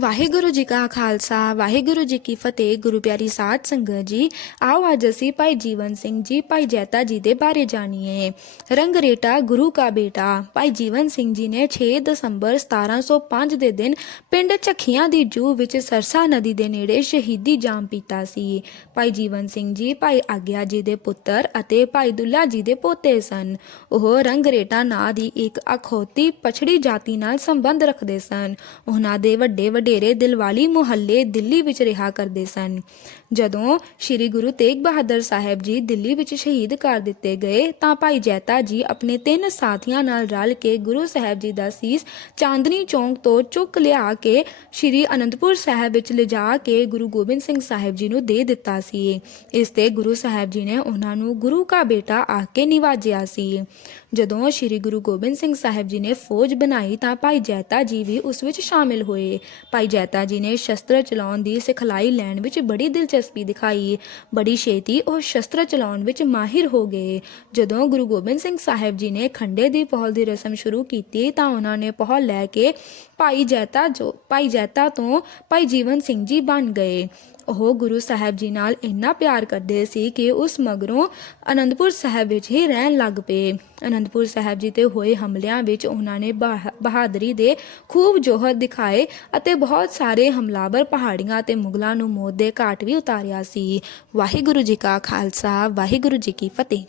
ਵਾਹਿਗੁਰੂ ਜੀ ਕਾ ਖਾਲਸਾ, ਵਾਹਿਗੁਰੂ ਜੀ ਕੀ ਫਤਿਹ, ਗੁਰੂ ਪਿਆਰੀ ਸਾਧ ਸੰਗਤ ਜੀ। ਆਓ ਅੱਜ ਅਸੀਂ ਭਾਈ ਜੀਵਨ ਸਿੰਘ ਜੀ, ਭਾਈ ਜੈਤਾ ਜੀ ਦੇ ਬਾਰੇ ਜਾਣੀਏ। ਰੰਗਰੇਟਾ ਗੁਰੂ ਕਾ ਬੇਟਾ। ਭਾਈ ਜੀਵਨ ਸਿੰਘ ਜੀ ਨੇ 6 ਦਸੰਬਰ 1705 ਦੇ ਦਿਨ ਪਿੰਡ ਝਖੀਆਂ ਦੀ ਜੂ ਵਿੱਚ ਸਰਸਾ ਨਦੀ ਦੇ ਨੇੜੇ ਸ਼ਹੀਦੀ ਜਾਮ ਪੀਤਾ ਸੀ। ਭਾਈ ਜੀਵਨ ਸਿੰਘ ਜੀ, ਭਾਈ ਆਗਿਆ ਜੀ ਦੇ ਪੁੱਤਰ ਅਤੇ ਭਾਈ ਦੁੱਲਾ ਜੀ ਦੇ ਪੋਤੇ ਸਨ। ਉਹ ਰੰਗਰੇਟਾ ਨਾਂ ਦੀ ਇੱਕ ਅਖੌਤੀ ਪਛੜੀ ਜਾਤੀ ਨਾਲ ਸੰਬੰਧ ਰੱਖਦੇ ਸਨ। ਉਹਨਾਂ ਦੇ ਵੱਡੇ ਵੱਡੇ ਵਡੇਰੇ ਦਿਲਵਾਲੀ ਮੁਹੱਲੇ ਦਿੱਲੀ ਵਿੱਚ ਰਿਹਾ ਕਰਦੇ ਸਨ। ਜਦੋਂ ਸ੍ਰੀ ਗੁਰੂ ਤੇਗ ਬਹਾਦਰ ਸਾਹਿਬ ਜੀ ਦਿੱਲੀ ਵਿੱਚ ਸ਼ਹੀਦ ਕਰ ਦਿੱਤੇ ਗਏ, ਤਾਂ ਭਾਈ ਜੈਤਾ ਜੀ ਆਪਣੇ ਤਿੰਨ ਸਾਥੀਆਂ ਨਾਲ ਰਲ ਕੇ ਗੁਰੂ ਸਾਹਿਬ ਜੀ ਦਾ ਸੀਸ ਚਾਂਦਨੀ ਚੌਂਕ ਤੋਂ ਚੁੱਕ ਲਿਆ ਕੇ ਸ੍ਰੀ ਅਨੰਦਪੁਰ ਸਾਹਿਬ ਵਿੱਚ ਲਿਜਾ ਕੇ ਗੁਰੂ ਗੋਬਿੰਦ ਸਿੰਘ ਸਾਹਿਬ ਜੀ ਨੂੰ ਦੇ ਦਿੱਤਾ ਸੀ। ਇਸ ਤੇ ਗੁਰੂ ਸਾਹਿਬ ਜੀ ਨੇ ਉਹਨਾਂ ਨੂੰ ਗੁਰੂ ਕਾ ਬੇਟਾ ਆਖ ਕੇ ਨਿਵਾਜਿਆ ਸੀ। ਜਦੋਂ ਸ੍ਰੀ ਗੁਰੂ ਗੋਬਿੰਦ ਸਿੰਘ ਸਾਹਿਬ ਜੀ ਨੇ ਫੌਜ ਬਣਾਈ, ਤਾਂ ਭਾਈ ਜੈਤਾ ਜੀ ਵੀ ਉਸ ਵਿੱਚ ਸ਼ਾਮਿਲ ਹੋਏ। ਭਾਈ ਜੈਤਾ ਜੀ ਨੇ ਸ਼ਸਤਰ ਚਲਾਉਣ ਦੀ ਸਿਖਲਾਈ ਲੈਣ ਵਿੱਚ ਬੜੀ ਦਿਲਚਸਪੀ ਦਿਖਾਈ। ਬੜੀ ਛੇਤੀ ਉਹ ਸ਼ਸਤਰ ਚਲਾਉਣ ਵਿੱਚ ਮਾਹਿਰ ਹੋ ਗਏ। ਜਦੋਂ ਗੁਰੂ ਗੋਬਿੰਦ ਸਿੰਘ ਸਾਹਿਬ ਜੀ ਨੇ ਖੰਡੇ ਦੀ ਪਹੁਲ ਦੀ ਰਸਮ ਸ਼ੁਰੂ ਕੀਤੀ ਤਾਂ ਉਹਨਾਂ ਨੇ ਪਹੁਲ ਲੈ ਕੇ ਭਾਈ ਜੈਤਾ ਜੋ, ਭਾਈ ਜੈਤਾ ਤੋਂ ਭਾਈ ਜੀਵਨ ਸਿੰਘ ਜੀ ਬਣ ਗਏ। ਉਹ ਗੁਰੂ ਸਾਹਿਬ ਜੀ ਨਾਲ ਇੰਨਾ ਪਿਆਰ ਕਰਦੇ ਸੀ ਕਿ ਉਸ ਮਗਰੋਂ ਅਨੰਦਪੁਰ ਸਾਹਿਬ ਵਿੱਚ ਹੀ ਰਹਿਣ ਲੱਗ ਪਏ। ਅਨੰਦਪੁਰ ਸਾਹਿਬ ਜੀ ਤੇ ਹੋਏ ਹਮਲਿਆਂ ਵਿੱਚ ਉਹਨਾਂ ਨੇ ਬਾਹ- ਬਹਾਦਰੀ ਦੇ ਖੂਬ ਜੋਹਰ ਦਿਖਾਏ ਅਤੇ ਬਹੁਤ ਸਾਰੇ ਹਮਲਾਵਰ ਪਹਾੜੀਆਂ ਤੇ ਮੁਗਲਾਂ ਨੂੰ ਮੌਤ ਦੇ ਘਾਟ ਵੀ ਉਤਾਰਿਆ ਸੀ। ਵਾਹਿਗੁਰੂ ਜੀ ਕਾ ਖਾਲਸਾ, ਵਾਹਿਗੁਰੂ ਜੀ ਕੀ ਫਤਿਹ।